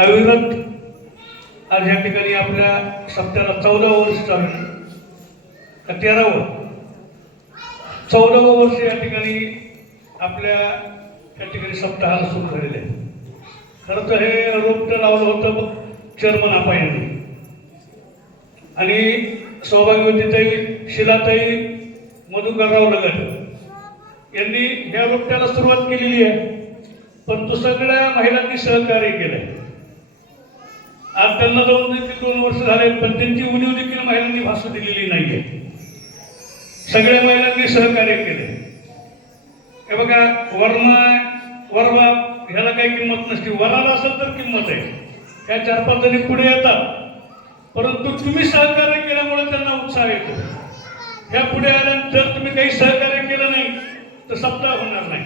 अविरत आज या ठिकाणी आपल्या सप्त्याला 14वं वर्ष चालू का 13वं 14वं वर्ष या ठिकाणी आपल्या या ठिकाणी सप्ताहाला सुरू झालेले आहे. खरं तर हे रोपटं लावलं होतं चेअरमन आपायांनी आणि सौभाग्यवतीताई शिलाताई मधुकरराव लगट यांनी ह्या रोपट्याला सुरुवात केलेली आहे. परंतु सगळ्या महिलांनी सहकार्य केलंय. आज त्यांना जाऊन देखील 2 वर्ष झाले पण त्यांची उणीव देखील महिलांनी भासू दिलेली नाहीये. सगळ्या महिलांनी सहकार्य केले. हे बघा वरबाप ह्याला काही किंमत नसते. वराला असेल तर किंमत आहे. त्या 4-5 जणी पुढे येतात परंतु तुम्ही सहकार्य केल्यामुळे त्यांना उत्साह येतो. ह्या पुढे आल्यानंतर तुम्ही काही सहकार्य केलं नाही तर सप्ताह होणार नाही.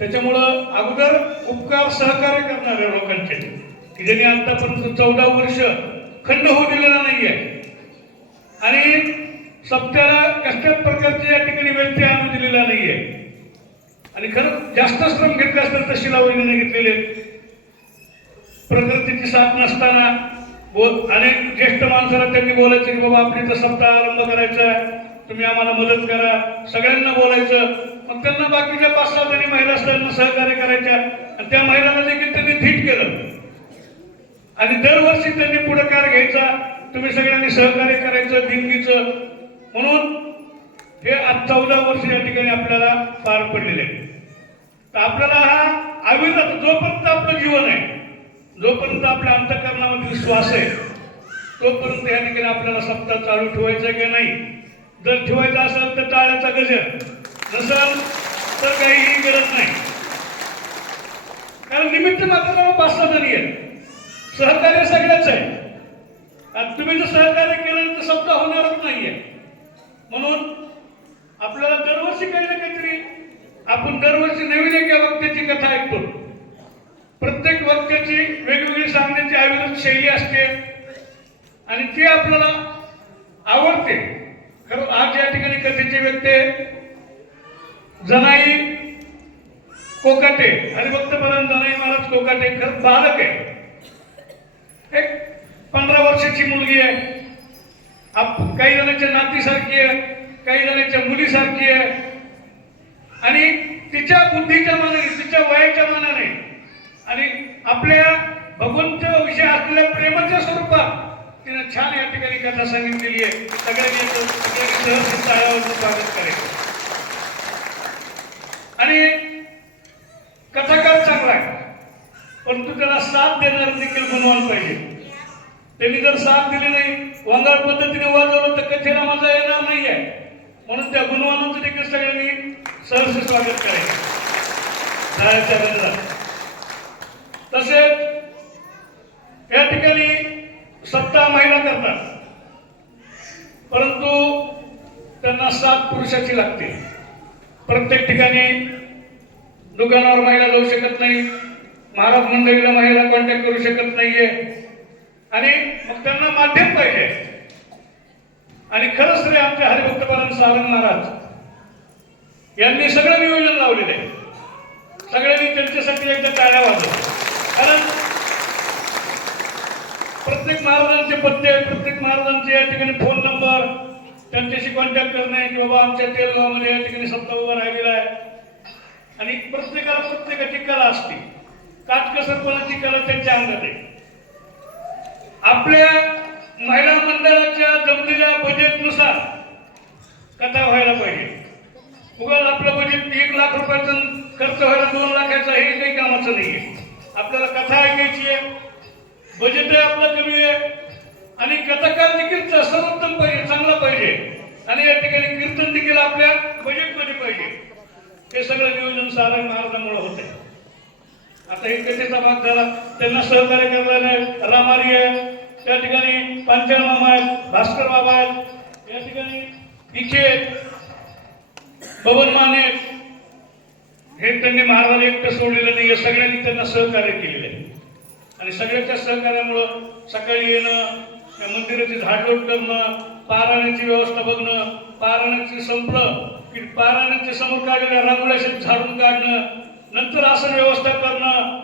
त्याच्यामुळं अगोदर उपकार सहकार्य करणाऱ्या लोकांचे की ज्यांनी आतापर्यंत 14 वर्ष खंड होऊ दिलेला नाहीये आणि सप्त्याला कसल्याच प्रकारची या ठिकाणी व्यत्यय आणू दिलेला नाहीये आणि खरं जास्त श्रम घेतले असतात तर शिलावणीने घेतलेले. प्रकृतीची साथ नसताना अनेक ज्येष्ठ माणसाला त्यांनी बोलायचं की बाबा आपली तर सप्ताह आरंभ करायचा आहे, तुम्ही आम्हाला मदत करा, सगळ्यांना बोलायचं. मग त्यांना बाकीच्या 5-6 जणी महिला असताना सहकार्य करायच्या आणि त्या महिलांना देखील त्यांनी धीट केलं आणि दरवर्षी त्यांनी पुढाकार घ्यायचा, तुम्ही सगळ्यांनी सहकार्य करायचं देणगीचं. म्हणून हे आज 14 वर्ष या ठिकाणी आपल्याला पार पडलेले आहे. तर आपल्याला हा अविरत जोपर्यंत आपलं जीवन आहे, जोपर्यंत आपल्या अंतःकरणामधील श्वास आहे तोपर्यंत या ठिकाणी आपल्याला सप्ताह चालू ठेवायचा की नाही. जर ठेवायचा असेल तर टाळ्याचा गजर, नसेल तर काहीही गरज नाही. कारण निमित्त मात्र 5-6 जणी आहेत. सहकार्य सगळ्याच आहे. आणि तुम्ही जर सहकार्य केलं तर सप्ताह होणारच नाहीये. म्हणून आपल्याला दरवर्षी काही ना काहीतरी आपण दरवर्षी नवीन एका वक्त्याची कथा ऐकतो. प्रत्येक वक्त्याची वेगवेगळी सांगण्याची अविरत शैली असते आणि ती आपल्याला आवडते. खरं आज या ठिकाणी कथेचे व्यक्ती जनाई कोकाटे हरिभक्तपरायण जनाई महाराज कोकाटे खरं बालक आहे. एक 15 वर्षाची मुलगी आहे. काही जणांच्या नातीसारखी आहे, काही जणांच्या मुलीसारखी आहे आणि तिच्या बुद्धीच्या मानाने, तिच्या वयाच्या मानाने आणि आपल्या भगवंत विषय असलेल्या प्रेमाच्या स्वरूपात तिने छान या ठिकाणी कथा सांगितलेली आहे. सगळ्यांनी सहर्ष टाळ्यावर स्वागत करायचं. आणि कथाकार चांगला आहे परंतु त्याला साथ देणार देखील गुणवान पाहिजे. त्यांनी जर साथ दिली नाही, वंगाळ पद्धतीने वाजवलं तर कथेला मजा येणार नाहीये. म्हणून त्या गुणवानाचं देखील सगळ्यांनी सहर्ष स्वागत करायचं. तसेच या ठिकाणी सप्ताह महिला करतात परंतु त्यांना साथ पुरुषाची लागते. प्रत्येक ठिकाणी दुकानावर महिला जाऊ शकत नाही, महाराज मंडळीला महिला कॉन्टॅक्ट करू शकत नाहीये आणि मग त्यांना माध्यम पाहिजे. आणि खरंच रे आमच्या हरिभक्तपरायण सारंग महाराज यांनी सगळं नियोजन लावलेलं आहे. सगळ्यांनी त्यांच्यासाठी एकदा टाळ्या वाजवल्या. कारण प्रत्येक महाराजांचे पत्ते, प्रत्येक महाराजांचे या ठिकाणी फोन नंबर, त्यांच्याशी कॉन्टॅक्ट करणे की बाबा आमच्या तेलगावमध्ये या ठिकाणी सप्ताह उभा राहिलेला आहे. आणि प्रत्येकाला प्रत्येकाची कला असते. काटकसरपणाची कला त्यांच्या अंगात आहे. आपल्या महिला मंडळाच्या जमलेल्या बजेटनुसार कथा व्हायला पाहिजे. उगाच आपलं बजेट 1 लाख रुपयाचं खर्च व्हायला 2 लाखाचा हे काही कामाचं नाहीये. आपल्याला कथा ऐकायची आहे, बजेट आपलं कमी आहे आणि कथाकार देखील सर्वोत्तम पाहिजे, चांगला पाहिजे आणि या ठिकाणी कीर्तन देखील आपल्या बजेटमध्ये पाहिजे. हे सगळं नियोजन सारंग महाराजांमुळे होते. आता हे कथेचा भाग झाला. त्यांना सहकार्य करणारे रामारी आहे, त्या ठिकाणी पांचाळ मामा आहेत, भास्कर बाबा आहेत, या ठिकाणी इथे बबन माने, हे त्यांनी महाराज एकटं सोडलेलं नाही. सगळ्यांनी त्यांना सहकार्य केलेलं आहे आणि सगळ्यांच्या सहकार्यामुळं सकाळी येणं, मंदिराची झाडलोट करणं, पारायणाची व्यवस्था बघणं, पारायणाची संपलं की पारायणाच्या समोर काढलेल्या रांगोळ्या झाडून काढणं, नंतर आसन व्यवस्था करणं,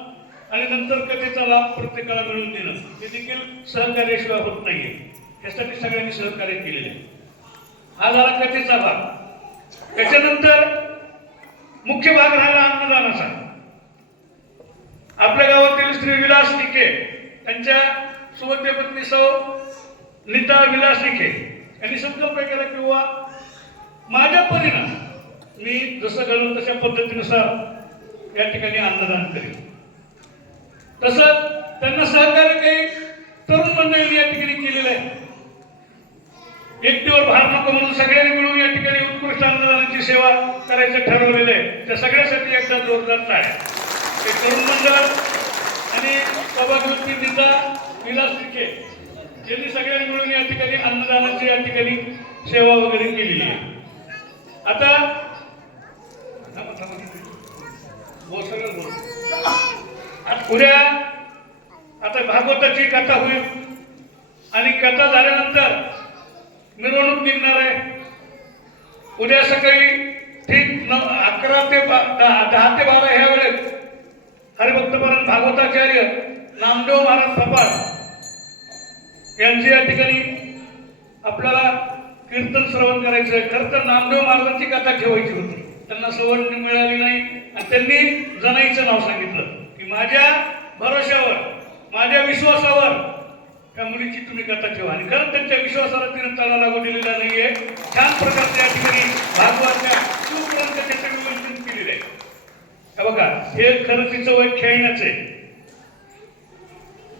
आणि नंतर कथेचा लाभ प्रत्येकाला मिळवून देणं हे देखील सहकार्याशिवाय होत नाहीये. यासाठी सगळ्यांनी सहकार्य केलेले आहे. हा झाला कथेचा भाग. त्याच्यानंतर मुख्य भाग राहिला अन्नदानाचा. आपल्या गावातील श्री विलास निके त्यांच्या सुवर्ण पत्नी सौ नीता विलास निके यांनी संकल्प केला किंवा माझ्या परीनं मी जसं घडलं तशा पद्धतीनुसार या ठिकाणी अन्नदान करेल. तसंच त्यांना सहकार्य काही तरुण मंडळी या ठिकाणी केलेलं आहे. एकटीवर भार नको म्हणून सगळ्यांनी मिळून या ठिकाणी उत्कृष्ट अन्नदानाची सेवा करायचं ठरवलेलं आहे. त्या सगळ्यासाठी एकदा जोरदार आहे. ते तरुण मंडळ आणि सभागृह नीता विलास निके यांनी सगळ्यांनी मिळून या ठिकाणी अन्नदानाची या ठिकाणी सेवा वगैरे केलेली आहे. आता उद्या आता भागवताची कथा होईल आणि कथा झाल्यानंतर मिरवणूक निघणार आहे. उद्या सकाळी ठीक 11 ते 10 ते 12 ह्या वेळेत हरिभक्तपरायण भागवताचार्य नामदेव महाराज थपार यांची या ठिकाणी आपल्याला कीर्तन श्रवण करायचं आहे. खरं तर नामदेव महाराजांची कथा ठेवायची होती, त्यांना सवड मिळाली नाही आणि त्यांनी जनाईचं नाव सांगितलं की माझ्या भरोशावर माझ्या विश्वासावर त्या मुलीची तुम्ही कथा ठेवा. आणि खरंच त्यांच्या विश्वासाला तिने तडा लागू दिलेला नाहीये. छान प्रकारच्या या ठिकाणी भागवताच्या शिवपुराण कथेचं विवेचन केलेलं आहे. बघा हे खरं तिचं वय खेळण्याचं आहे.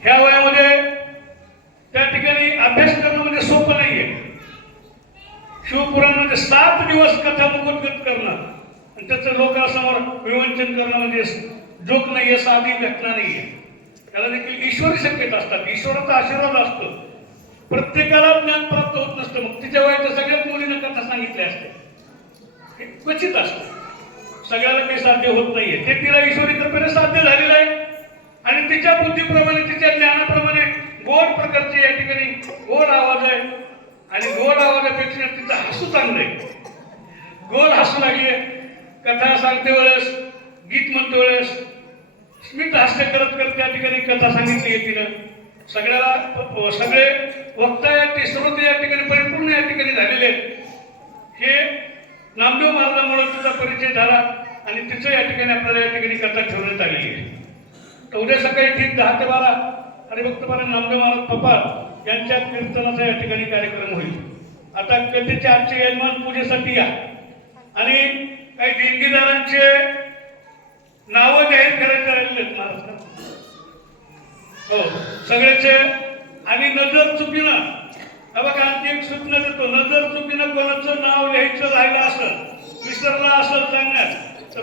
ह्या वयामध्ये त्या ठिकाणी अभ्यास करणं म्हणजे सोपं नाहीये. शिवपुराण म्हणजे 7 दिवस कथा मुखोद्गत करणं आणि त्याचं लोकांसमोर विवंचन करणं म्हणजे जोक नाहीये, साधी घटना नाहीये. त्याला देखील ईश्वरी संकेत असतात, ईश्वराचा आशीर्वाद असतो. प्रत्येकाला ज्ञान प्राप्त होत नसतं. मग तिच्या वयाच्या सगळ्याच मुलींना कथा सांगितल्या असते, हे क्वचित असतं. सगळ्याला काही साध्य होत नाहीये. ते तिला ईश्वरी कृपेने साध्य झालेलं आहे आणि तिच्या बुद्धीप्रमाणे तिच्या ज्ञानाप्रमाणे गोड प्रकारचे या ठिकाणी गोड आवाज आहे आणि गोड आवाजापेक्षा तिचं हसू चांगलं आहे. गोड हसू लागले, कथा सांगते वेळेस, गीत म्हणते वेळेस स्मित हास्य करत करत त्या ठिकाणी कथा सांगितली आहे तिनं. सगळ्याला सगळे वक्ता ते श्रोते या ठिकाणी परिपूर्ण या ठिकाणी झालेले आहेत. हे नामदेव महाराजांमुळे तिचा परिचय झाला आणि तिचं या ठिकाणी आपल्याला या ठिकाणी कथा ठेवण्यात आलेली आहे. तर उद्या सकाळी ठीक 10 ते 12 हरिभक्तपरायण नामदेव महाराज पपार यांच्या कीर्तनाचा या ठिकाणी कार्यक्रम होईल. आता कथेच्या आजच्या यजमान पूजेसाठी या आणि काही देणगीदारांचे नावं जाहीर करायचे राहिले आहेत महाराष्ट्रात. हो सगळ्याचे. आणि नजर चुकीनं बघा आणखी एक सूचना देतो. नजर चुकीनं कोणाचं नाव लिहायचं राहिलं असेल, विसरला असेल सांगण्यात तर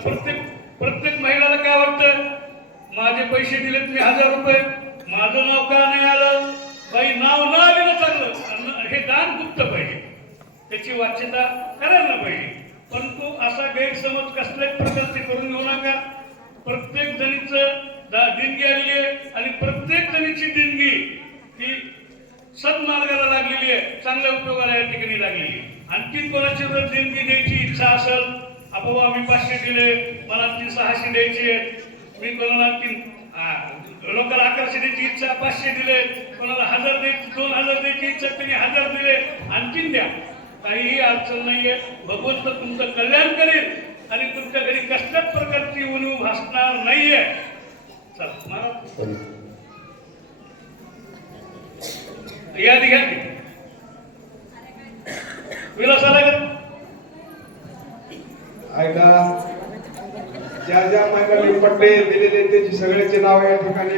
प्रत्येक महिलाला काय वाटतं, माझे पैसे दिलेत मी 1000 रुपये, माझं नाव का नाही आलं, बाई नाव न आलेलं चांगलं. हे दान गुप्त पाहिजे, त्याची वाच्यता करायला पाहिजे. परंतु असा गैरसमज कसल्याच प्रकारचे करून घेऊ नका. प्रत्येक जणीचं देणगी आलेली आहे आणि प्रत्येक जणीची देणगी ही सन्मार्गाला लागलेली आहे, चांगल्या उपयोगाला या ठिकाणी लागलेली. आणखी कोणाची जर देणगी द्यायची इच्छा असेल, आपोआप मी 500 दिले, मला आणखी 600 द्यायची आहे, मी कोणाला आणखी लोकांना 1100 द्यायची इच्छा 500 दिले, कोणाला 1000 द्यायची 2000 द्यायची इच्छा त्यांनी 1000 दिले, आणखीन द्या. काहीही अडचण नाहीये. भगवंत तुमचं कल्याण करेल आणि तुमच्या घरी कसल्याच प्रकारची उणीव भासणार नाहीये. चला महाराज या घ्या विलासाला ऐका, ज्या ज्या महिलांनी पट्टे दिलेले त्याची सगळ्याचे नाव या ठिकाणी